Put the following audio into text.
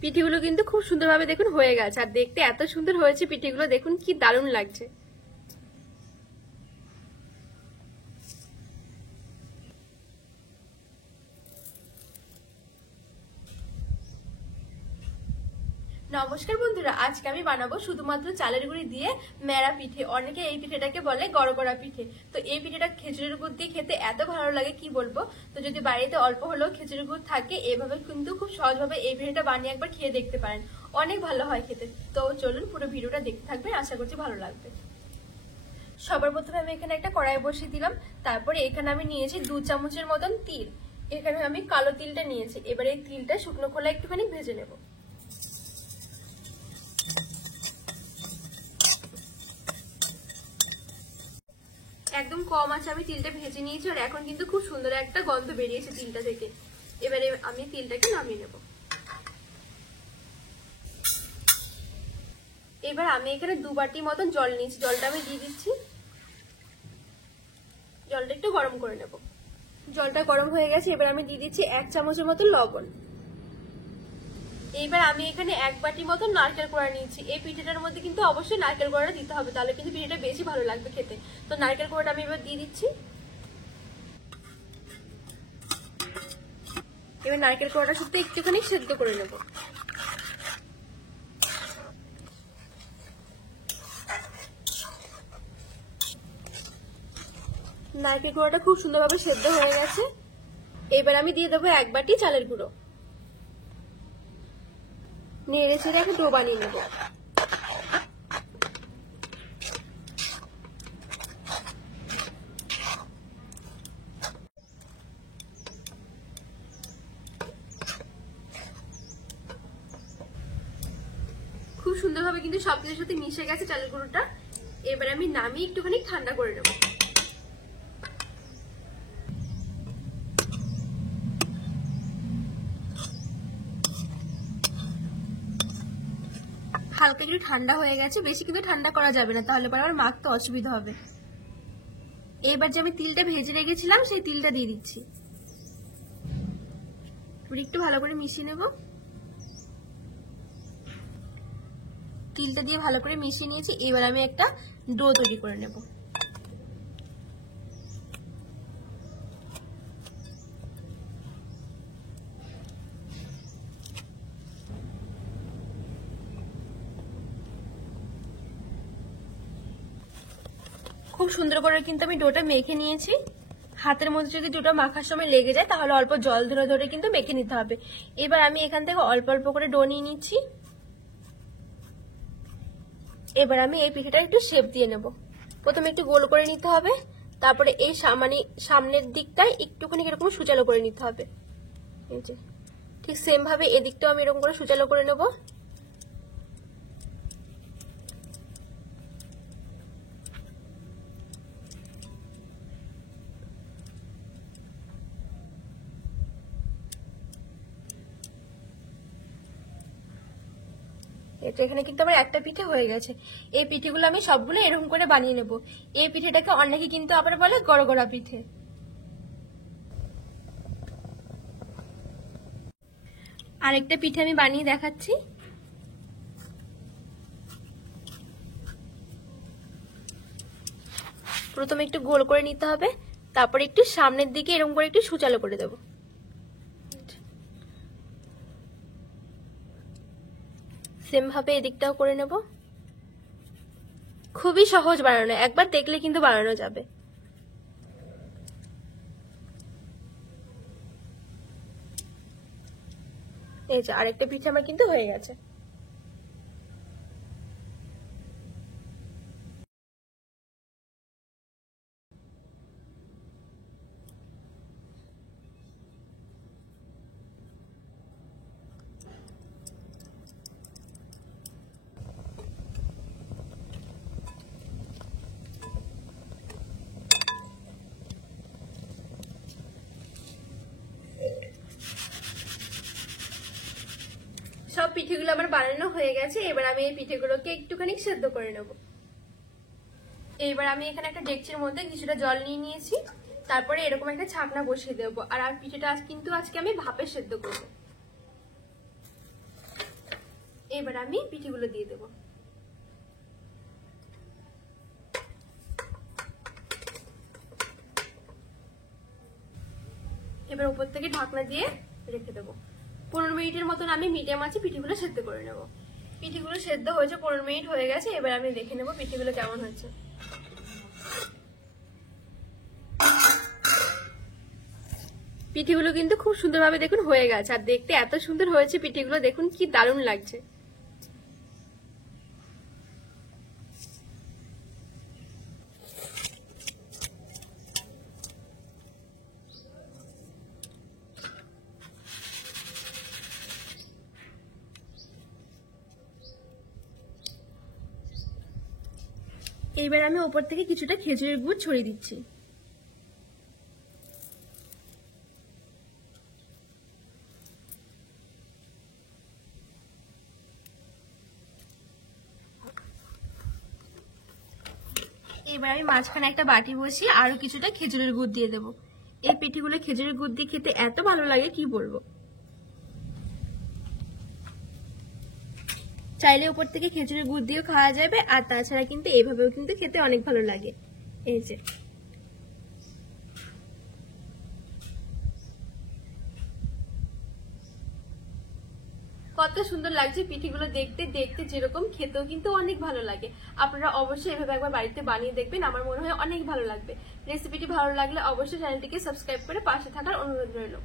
পিঠেগুলো কিন্তু খুব সুন্দরভাবে দেখুন হয়ে গেছে, আর দেখতে এত সুন্দর হয়েছে পিঠেগুলো, দেখুন কি দারুণ লাগছে। নমস্কার বন্ধুরা, আজকে আমি বানাবো শুধুমাত্র চালের গুঁড়ি দিয়ে মেরা পিঠে। অনেকে এই পিঠেটাকে বলে গড়গড়া পিঠে। তো এই পিঠেটা খেজুরের গুড় দিয়ে খেতে এত ভালো লাগে কি বলবো। তো যদি বাড়িতে অল্প হলেও খেজুরের গুড় থাকে, এভাবে কিন্তু খুব সহজভাবে এই পিঠেটা বানিয়ে একবার খেয়ে দেখতে পারেন, অনেক ভালো হয় খেতে। তো চলুন পুরো ভিডিওটা দেখতে থাকবেন, আশা করছি ভালো লাগবে। সবার প্রথমে আমি এখানে একটা কড়াই বসিয়ে দিলাম। তারপরে এখানে আমি নিয়েছি 2 চামচের মতন তিল। এখানে আমি কালো তিলটা নিয়েছি। এবারে এই তিলটা শুকনো খোলায় একটুখানি ভেজে নেব। একদম কম আছে আমি তিলটা ভেজে নিয়েছি, আর এখন কিন্তু খুব সুন্দর একটা গন্ধ বেরিয়েছে তিলটা থেকে। এবারে আমি তিলটাকে নামিয়ে নেব। এবার আমি এখানে 2 বাটি মতন জল নিয়েছি, জলটা আমি দিয়ে দিচ্ছি। জলটা একটু গরম করে নেব। জলটা গরম হয়ে গেছে, এবার আমি দিয়ে দিচ্ছি 1 চামচের মতো লবণ। এইবার আমি এখানে 1 বাটি মতো নারকেল কোড়া নিয়েছি। এই পিঠেটার মধ্যে কিন্তু অবশ্যই নারকেল কোড়াটা দিতে হবে, তাহলে কিন্তু পিঠেটা বেশি ভালো লাগবে খেতে। তো নারকেল কোড়াটা আমি এবার দিয়ে দিচ্ছি। এবার নারকেল কোড়াটা শুধু একটুখানি সেদ্ধ করে নেব। নারকেল কোড়াটা খুব সুন্দরভাবে সেদ্ধ হয়ে গেছে। এবার আমি দিয়ে দেবো 1 বাটি চালের গুঁড়ো। নেড়ে ছেড়ে এখন ডো বানিয়ে নেব। খুব সুন্দরভাবে কিন্তু সবকিছুর সাথে মিশে গেছে চালের গুঁড়োটা। এবার আমি নামিয়ে একটুখানি ঠান্ডা করে নেব। হালকা একটু ঠান্ডা হয়ে গেছে, বেশি কিন্তু ঠান্ডা করা যাবে না, তাহলে পরে আমার মাখতে অসুবিধা হবে। এবার যে আমি তিলটা ভেজে রেখেছিলাম সেই তিলটা দিয়ে দিচ্ছি। একটু ভালো করে মিশিয়ে নেব। তিলটা দিয়ে ভালো করে মিশিয়ে নিয়েছি। এবার আমি একটা ডো তৈরি করে নেব। খুব সুন্দর করে কিন্তু আমি ডোটা মেখে নিয়েছি। হাতের মধ্যে যদি ডোটা মাখার সময় লেগে যায় তাহলে অল্প জল ধরে ধরে কিন্তু মেখে নিতে হবে। এবার আমি এখান থেকে অল্প অল্প করে ডো নিয়ে নিচ্ছি। এবার আমি এই পিঠেটা একটু শেপ দিয়ে নেব। প্রথমে একটু গোল করে নিতে হবে, তারপরে এই সামনের দিকটায় একটুখানি এরকম সুচালো করে নিতে হবে। ঠিক সেম ভাবে এদিকটাও আমি এরকম করে সুচালো করে নেব। এটা এখানে কিন্তু আমার একটা পিঠে হয়ে গেছে। এই পিঠেগুলো আমি সবগুলো এরকম করে বানিয়ে নেব। এই পিঠেটাকে অনেকে কিন্তু আবার বলে গড়গড়া পিঠে। আরেকটা পিঠে আমি বানিয়ে দেখাচ্ছি। প্রথমে একটু গোল করে নিতে হবে, তারপরে একটু সামনের দিকে এরকম করে একটু সুচালো করে দেব। সেম ভাবে এদিকটাও করে নেব। খুবই সহজ বানানো, একবার দেখলে কিন্তু বানানো যাবে। এই যে আরেকটা পিঠে আমার কিন্তু হয়ে গেছে। সব পিঠেগুলো আমার বানানো হয়ে গেছে। এবার আমি এই পিঠেগুলোকে একটুখানি সেদ্ধ করে নেব। এবার আমি এখানে একটা ডেকচির মধ্যে কিছুটা জল নিয়ে নিয়েছি। তারপরে এরকম একটা ছাকনা বসিয়ে দেবো। আর পিঠেটা কিন্তু আজকে আমি ভাপে সেদ্ধ করবো। এবার আমি পিঠেগুলো দিয়ে দেবো। এবার উপর থেকে ঢাকনা দিয়ে রেখে দেবো। 15 মিনিটের মতন আমি মিডিয়াম আঁচে পিঠেগুলো সেদ্ধ করে নেবো। পিঠেগুলো সেদ্ধ হয়েছে, 15 মিনিট হয়ে গেছে। এবার আমি দেখে নেবো পিঠেগুলো কেমন হয়েছে। পিঠেগুলো কিন্তু খুব সুন্দরভাবে দেখুন হয়ে গেছে, আর দেখতে এত সুন্দর হয়েছে পিঠেগুলো, দেখুন কি দারুণ লাগছে। এইবার আমি উপর থেকে কিছুটা খেজুরের গুড় ছড়িয়ে দিচ্ছি। এবার আমি মাঝখানে একটা বাটি বসিয়ে আরো কিছুটা খেজুরের গুড় দিয়ে দেবো। এই পিঠেগুলো খেজুরের গুড় দিয়ে খেতে এত ভালো লাগে কি বলবো। চাইলে উপর থেকে খেজুরের গুড় দিয়েও খাওয়া যাবে, আর তাছাড়া কিন্তু এইভাবেও কিন্তু খেতে অনেক ভালো লাগে। এই যে কত সুন্দর লাগছে পিঠেগুলো দেখতে, দেখতে যেরকম খেতেও কিন্তু অনেক ভালো লাগে। আপনারা অবশ্যই এভাবে একবার বাড়িতে বানিয়ে দেখবেন, আমার মনে হয় অনেক ভালো লাগবে। রেসিপিটি ভালো লাগলে অবশ্যই চ্যানেলটিকে সাবস্ক্রাইব করে পাশে থাকার অনুরোধ রইল।